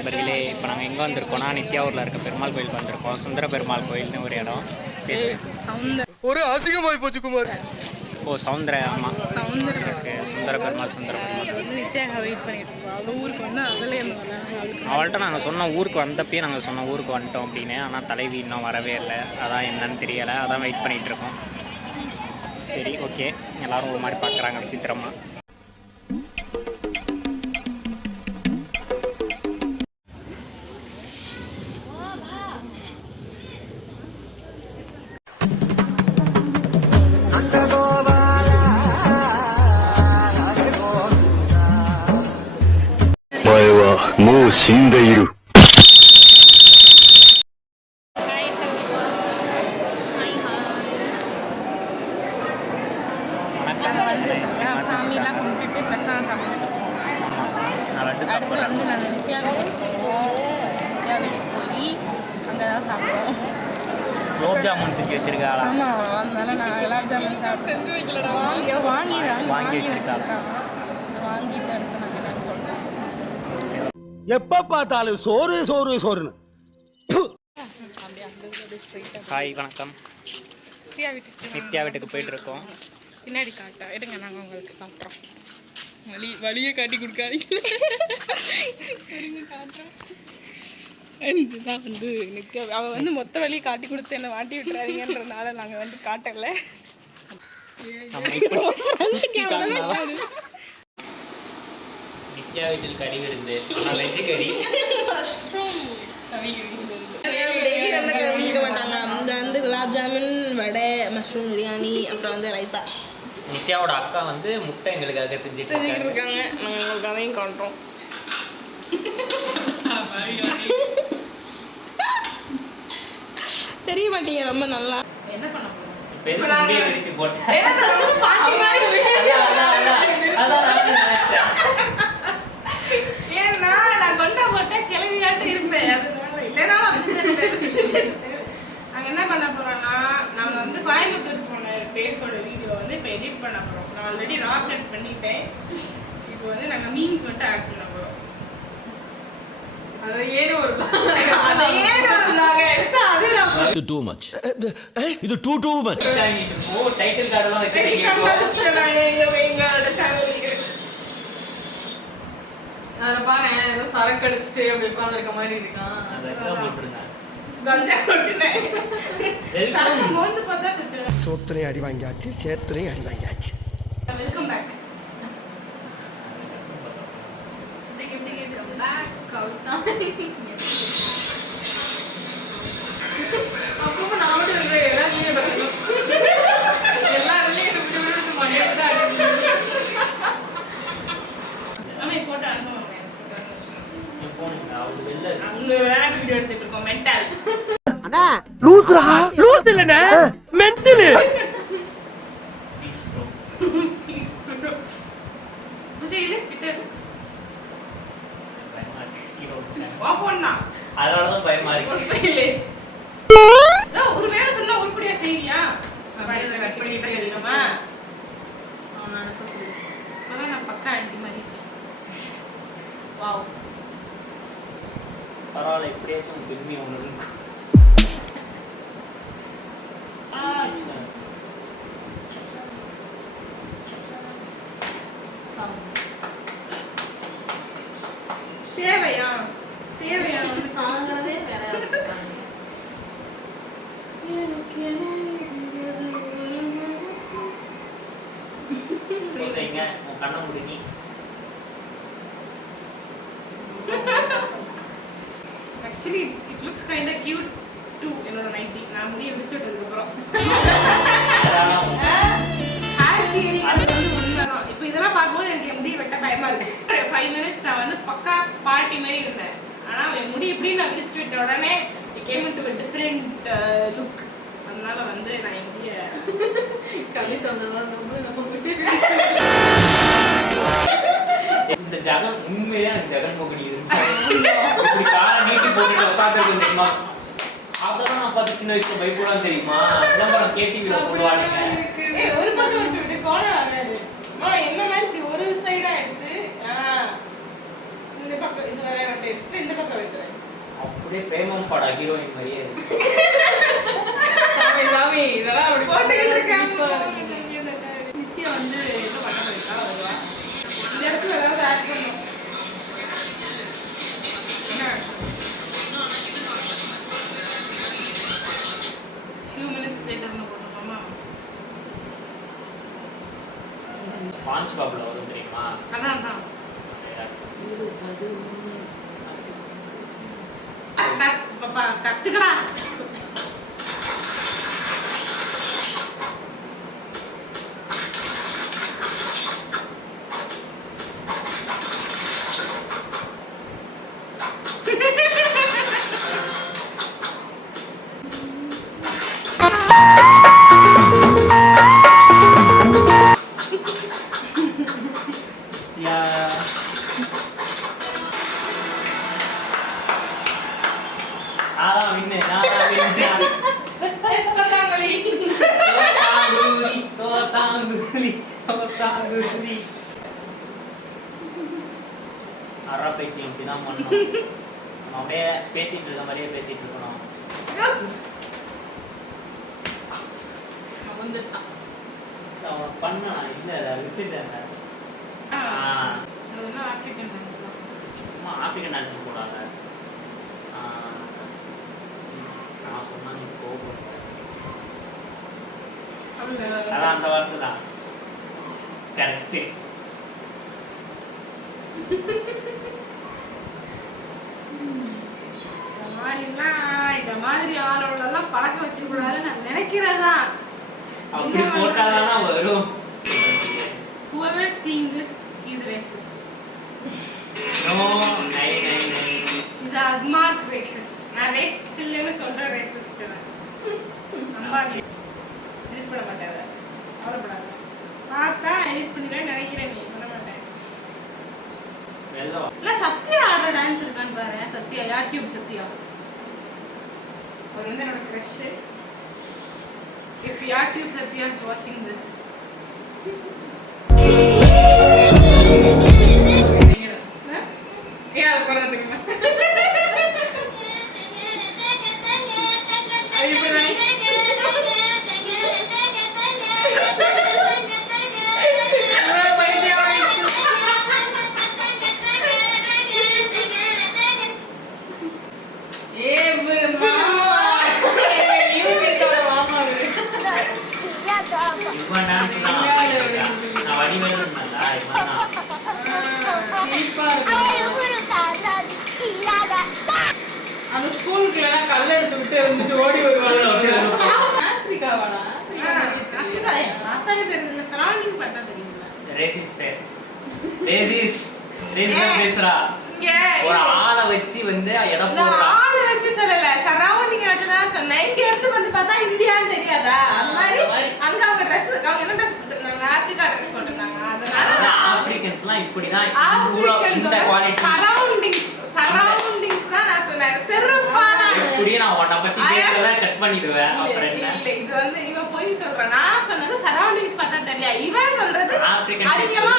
நண்பர்களே, இப்போ நாங்கள் எங்கே வந்திருக்கோம்னா நித்யாவூரில் இருக்க பெருமாள் கோயிலுக்கு வந்திருக்கோம். சுந்தர பெருமாள் கோயில்னு ஒரு இடம். ஒரு அசிங்கமாய் போச்சு குமார். ஓ சவுந்தர, ஆமாம் இருக்கு சுந்தர பெருமாள். சுந்தர பெருமாள் அவள்கிட்ட நாங்கள் சொன்னோம் ஊருக்கு வந்தப்பயே நாங்கள் சொன்னோம் ஊருக்கு வந்துட்டோம் அப்படின்னு. ஆனால் தலைவி இன்னும் வரவே இல்லை. அதான் என்னன்னு தெரியலை. அதான் வெயிட் பண்ணிகிட்டு இருக்கோம். சரி ஓகே, எல்லோரும் ஒரு மாதிரி பார்க்குறாங்க விசித்திரமாக. குலோப் ஜாமுன் செஞ்சு வச்சிருக்காளா? அதனால நான் குலோப் ஜாமுன் செஞ்சு வைக்கலடா, வாங்கி வச்சிருக்காங்க. வாங்கிட்டு அடுத்து நான் என்னன்னு சொல்றேன். எப்ப பார்த்தாலும் சோறு சோறு சோறுன்னு. ஹாய் வணக்கம். நித்யா வீட்டுக்கு போயிட்டு இருக்கோம். பின்னாடி காட்டா எடுங்க, நாங்கள் உங்களுக்கு காட்டுறோம். வழியை காட்டி கொடுக்காதீங்க, காட்டுறோம். இதுதான் வந்து நித்யா. அவள் வந்து மொத்த வழியை காட்டி கொடுத்து என்னை மாட்டி விட்டுறாதீங்கன்றதுனால நாங்கள் வந்து காட்டலை. நித்யா வீட்டில் கறி விருந்து, வெஜ் கறி. மாட்டாங்க. அங்கே வந்து குலாப் ஜாமுன், வடை, மஷ்ரூம் பிரியாணி, அப்புறம் வந்து ரைத்தா. நித்யாவோட அக்கா வந்து முட்டை எங்களுக்காக செஞ்சுட்டு இருக்காங்க. நாங்கள் உங்களுக்கு அதையும் காட்டுறோம். தெரிய மாட்டீங்க ரொம்ப நல்லா. என்ன பண்ண ஏன்னா நான் கொண்டா போட்டா கிளவியாட்டு இருப்பேன். நாங்க என்ன பண்ண போறோம்னா, நாங்க வந்து கோயம்புத்தூர் போன பேஸோட வீடியோ வந்து இப்போ எடிட் பண்ண போறோம். நான் ஆல்ரெடி ராக்லெட் பண்ணிட்டேன். இப்போ வந்து நாங்க மீம்ஸ் மட்டும் ஆட் பண்ண போறோம். அது ஏன் ஒரு இது டூ மச். இது டூ மச். ஓ டைட்டில் கார்டு எல்லாம் வச்சிருக்கீங்க. அத பாரு, ஏதோ சரக்கு அடிச்சிட்டு அப்படி உட்கார்ந்திருக்க மாதிரி இருக்கான். அதெல்லாம் போட்டுருங்க. கஞ்சா கொட்டினே. சரக்கு மோந்து பார்த்தா செத்துறேன். சோத்திரை அடி வாங்கியாச்சு, சேத்திரை அடி வாங்கியாச்சு. Welcome back. பேக் கவுதா. அப்போ நான் வந்து எல்லாரையும் பார்க்கணும். எல்லாரையும் விட்டு மாட்டேன். அம்மே போட்டோ அனுப்புங்க. அவங்க வேற வீடியோ எடுத்துட்டு இருக்கோம். மென்டல் அண்ணா லூஸ்ரா, லூஸ் இல்லனே மென்டல். புஜையில கிட்ட வாஃபோன்னா அதனாலதான் பயமா இருக்கு. ஒரு வேலை சொன்னா உருப்படியா செய்வியா? கட் பண்ணிட்டே இருக்கமா. நான் அனுப்ப சொல்லு. அதான் நான் பக்கா ஆண்டி மாதிரி இருக்கேன். வாவ், பரவாயில்ல, எப்படியாச்சும் திரும்பி ஒன்று இருக்கும். தேவையா தேவையா சாங்கறதே வேற வச்சிருக்காங்க. சரிங்க, உன் கண்ணை முடிங்கி. Actually, it looks kind of cute too. என்னோட நைட்டி நான் முடிய விரிச்சுட்டதுக்கு அப்புறம். இப்போ இதெல்லாம் பார்க்கும்போது எனக்கு என் முடி வெட்ட பயமா இருக்கு. 5 minutes நான் வந்து பக்கா பார்ட்டி மாதிரி இருந்தேன். ஆனா என் முடி இப்படி நான் விரிச்சு விட்ட உடனே it came into a different look. அதனால வந்து நான் என் முடிய கம்மி சொன்னதால ரொம்ப நம்ம விட்டு இந்த ஜகன் உண்மையா ஜகன் மோகினி இப்படி காலை நீட்டி போட்டு உட்காந்துருக்கு தெரியுமா? அதெல்லாம் நான் பார்த்து சின்ன வயசுல பயப்படாம தெரியுமா? விளம்பரம் கேடிவில போடுவாங்க. ஒரு பக்கம் விட்டு விட்டு கோணம் வராது. என்ன மாதிரி இப்படி ஒரு சைடா எடுத்து இந்த பக்கம் பக்கம் இது வரை வந்து இப்ப இந்த பக்கம் வைக்கிறேன். அப்படியே பிரேமம் பட ஹீரோயின் மாதிரியே இருக்கு. சாமி இதெல்லாம் அப்படி போட்டுக்கிட்டு இருக்காங்க. இருக்காங்க. நித்யா வந்து என்ன பண்ண போயிருக்கா வருவா. இந்த இடத்துல ஏதாவது ஆட் பண்ணும். என்ன? few minutes later னு போடணுமா? ஸ்பாஞ்ச் பாப்ல வரும் தெரியுமா? அதான் பாப்பா கத்துக்கடா. பைத்தியம் இப்படிதான் பண்ணணும். நம்ம அப்படியே பேசிட்டு இருக்க மாதிரியே பேசிட்டு இருக்கணும். அவன் பண்ணா இல்ல விட்டுட்டேன். சும்மா ஆப்பிரிக்கன் டான்ஸ் போடாங்க. நான் சொன்னா நீ கோபம். அதான் அந்த வார்த்தை தான் கரெக்டு. இந்த மாதிரி ஆளோடலாம் பழக்க வச்சுக்கூடாதுன்னு நான் நினைக்கிறதா. அப்படி போட்டாதான் வரும். Whoever seeing this is racist. No, no. இது அக்மார்க் racist. நான் racist இல்லைன்னு சொல்ற racist தான். நம்பாதீங்க. எடிட் பண்ண மாட்டேன். கவலைப்படாத. பார்த்தா எடிட் பண்ணிடுவேன் நினைக்கிறேன். நீ பண்ண மாட்டேன். இல்ல சத்யா ஆடுற டான்ஸ் இருக்கான்னு பாரு. சத்யா யூடியூப் சத்யா. அவர் வந்து என்னோட crush. If YouTube Satya is watching this. Yeah, I'm going to think about it. Are you ready? அந்த ஸ்கூலுக்குள்ள கல்ல எடுத்து விட்டு இருந்துட்டு ஓடி வருவாங்க. ஆப்பிரிக்காவாடா? ஆப்பிரிக்காயா? ஆத்தாவே தெரியல. சரௌண்டிங் பார்த்தா தெரியுமா? ரேசிஸ்ட். பேசுறா. இங்க ஒரு ஆளை வச்சு வந்து எடம் போடுறா. ஆளை வச்சு சொல்லல. சரௌண்டிங் வச்சு தான் சொன்னேன். இங்க எடுத்து வந்து பார்த்தா இந்தியான்னு தெரியாதா? அந்த மாதிரி அங்க அவங்க Dress அவங்க என்ன Dress போட்டுருந்தாங்க? ஆப்பிரிக்கா Dress போட்டுருந்தாங்க. அதனால ஆப்பிரிக்கன்ஸ்லாம் இப்படி தான் இந்த குவாலிட்டி சரௌண்டிங்ஸ் தான் நான் சொன்னேன். செருப்பானா இப்படி நான் உன்னை பத்தி பேசுறத கட் பண்ணிடுவேன். அப்புறம் என்ன? இல்ல இது வந்து இவன் போய் சொல்றான். நான் சொன்னது சரௌண்டிங்ஸ் பார்த்தா தெரியல. இவன் சொல்றது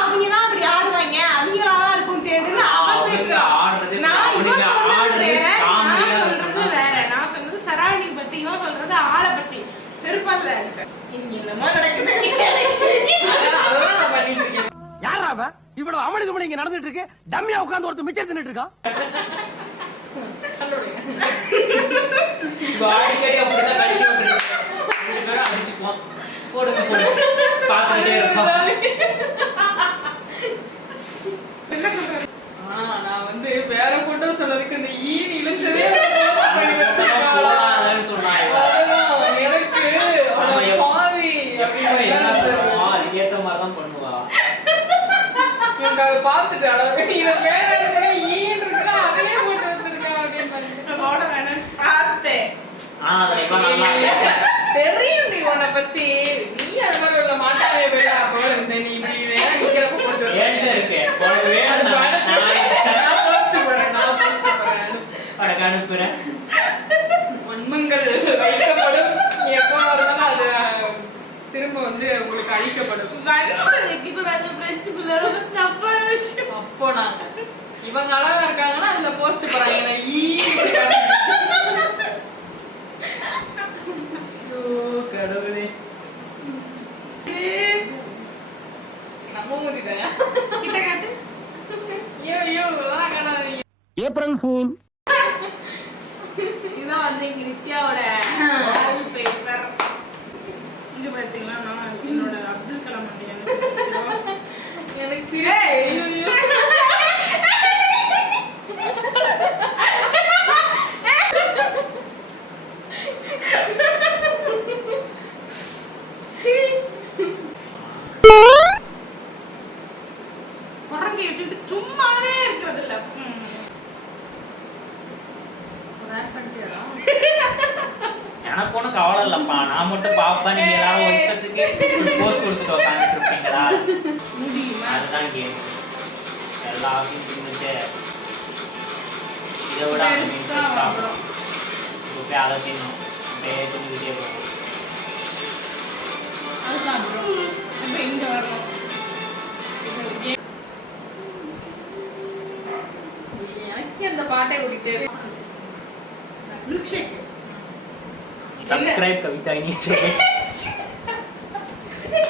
அவங்கலாம் அப்படி ஆடுவாங்க. அவங்களா இருக்கும் தேடுன்னு அவன் பேசுறான். நான் இவன் சொல்றது வேற. நான் சொன்னது சரௌண்டிங் பத்தி, இவன் சொல்றது ஆளை பத்தி. செருப்பால இங்க என்னமா நடக்குது? அதெல்லாம் நான் பண்ணிட்டு இருக்கேன். யாரா அவ? இவ்வளவு அமளி துமளி இங்க நடந்துட்டு இருக்கு. டம்மியா உட்கார்ந்து ஒருத்தர் மிச்சம் தின்னுட்டு இருக்கா. அடிக்கடி அப்படிதான் கடிக்க விட்டுருக்கு. ரெண்டு பேரும் அடிச்சுக்குவோம். போடுங்க பார்த்துட்டே இருப்போம். என்ன சொல்றது? நான் வந்து வேற போட்டோ சொல்லதுக்கு இந்த ஈன் இழுச்சதே அதுக்கேற்ற மாதிரிதான் பண்ணுவா. பாத்துட்டு ஈன் இருக்குன்னா அதையே போட்டு வச்சிருக்கா அப்படின்னு பார்த்தேன். தெரியும் நீ உன்னை பத்தி. நீ அது மாதிரி உள்ள மாட்டாவே போயிடா. அப்போ இருந்த நீ இப்படி நிக்கிறப்ப போட்டு அனுப்புறேன். உண்மங்கள் வைக்கப்படும். எப்போ இருந்தாலும் அது திரும்ப வந்து உங்களுக்கு அழிக்கப்படும். அப்போ நாங்க இவங்க அழகா இருக்காங்கன்னா அதுல போஸ்ட் போறாங்க நான் கடவுளே நம்ம முடியுதா கிட்ட காட்டு. ஐயோ இதெல்லாம் காணாதீங்க. April fool. இதுதான் வந்து எங்க நித்யாவோட wallpaper. இங்க பாத்தீங்கன்னா நான் என்னோட அப்துல் கலாம் அண்ணியான எனக்கு சிரிப்பு. ஐயோ குரங்கை விட்டுட்டு சும்மாவே இருக்கிறது இல்ல. எனக்கு ஒன்றும் கவலை இல்லைப்பா, நான் மட்டும் பாப்பேன், நீங்க ஏதாவது ஒரு இஷ்டத்துக்கு போஸ்ட் கொடுத்துட்டு உட்காந்துட்டு இருப்பீங்களா? முடியுமா? அதுதான் கேம். எல்லாத்தையும் தின்னுட்டு இதை விட அந்த மீன் சாப்பிடும், அப்படியே அதை தின்னும், அப்படியே தின்னுக்கிட்டே போகும். அது சாப்பிடும். இப்ப இங்க வரணும். எனக்கு அந்த பாட்டை ஓடிட்டே இருக்கு. Milk shake. Subscribe Kavitha initiative.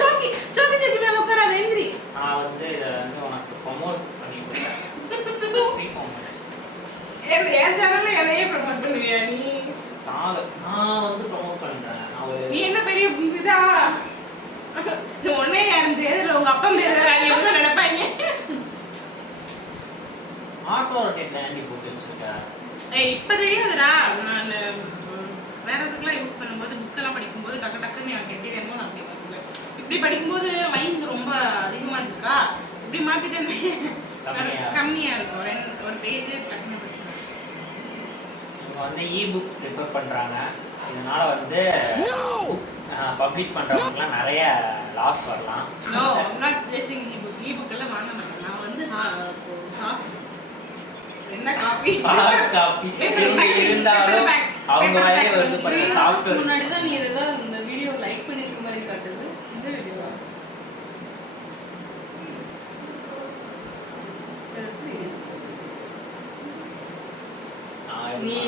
சோக்கி சோக்கி சோக்கி மேல உட்காராத எந்திரி. நான் வந்து இதை வந்து உனக்கு ப்ரொமோட் பண்ணி கொடுத்தேன். என் சேனல்ல என்னையே ப்ரமோட் பண்ணுவியா நீ? நான் வந்து ப்ரொமோட் பண்றேன். நீ என்ன பெரிய இதா? நீ ஒன்னே யாரும் தெரியல, உங்க அப்பா பேர் என்ன நினைப்பாங்க? ஆட்டோ ரொட்டேட் ஆண்டி போட்டு வச்சிருக்கேன். இப்ப தெரியாதுடா. நான் வேற இதுக்கெல்லாம் யூஸ் பண்ணும்போது புக்கெல்லாம் படிக்கும்போது டக்கு டக்குன்னு எனக்கு எப்படி வேணுமோ அப்படி மாற்றுவேன். இப்படி படிக்கும்போது மைண்ட் ரொம்ப அதிகமா இருக்கா, இப்படி மாத்திட்டேன்னு கம்மியா இருக்கும். ஒரு பேஜ் டக்குன்னு படிச்சுவேன். இவங்க வந்து இ-புக் ப்ரிஃபர் பண்றாங்க. இதனால வந்து பப்ளிஷ் பண்றவங்களுக்குலாம் நிறைய லாஸ் வரலாம். No, I'm not suggesting e-book. E-book எல்லாம் வாங்க மாட்டேன். நான் வந்து சாஃப்ட் என்ன காப்பி ஹார்ட் காப்பி இருந்தாலும் அவங்க வாயிலே வருது பாருங்க. 3 hours சாஃப்ட்வேர் முன்னாடி தான் நீ இதெல்லாம் இந்த வீடியோ லைக் பண்ணிருக்க மாதிரி காட்டுது. இந்த வீடியோவா? நீ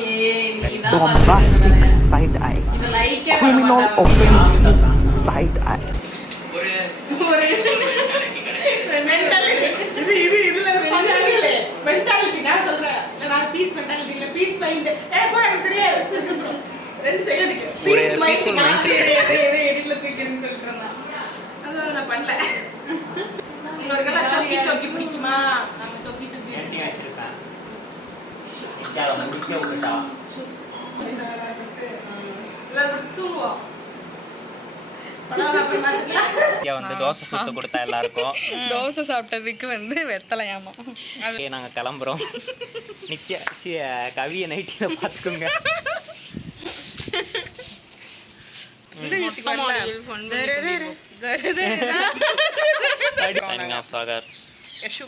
தான் bombastic side eye, இத லைக்கே criminal offensive side eye. ஒரு இதுல மென்டாலிட்டி நான் சொல்றேன். நான் பீஸ் மென்டாலிட்டி இல்ல, பீஸ் மைண்ட். போ எனக்கு தெரியாது. ரெண்டு செகண்டுக்கு பீஸ் மைண்ட் ஏதோ எடிட்ல தூக்கின்னு சொல்றேன். அத நான் பண்ணல. உங்களுக்கு சொக்கி சொக்கி பிடிக்குமா? நம்ம சொக்கி சொக்கி என்டி வச்சிருக்கேன். இந்தால முடிச்சே விட்டுட்டா. எல்லாரும் தூங்குவோம். படாத பண்ணாதீங்களா? இங்க வந்து தோசை சுட்டு கொடுத்தா எல்லாருக்கும். தோசை சாப்பிட்டதுக்கு வந்து வெத்தலையாமா. அதே நாங்க கிளம்புறோம். கவிய நைட்டில பாத்துக்கோங்க. யஷு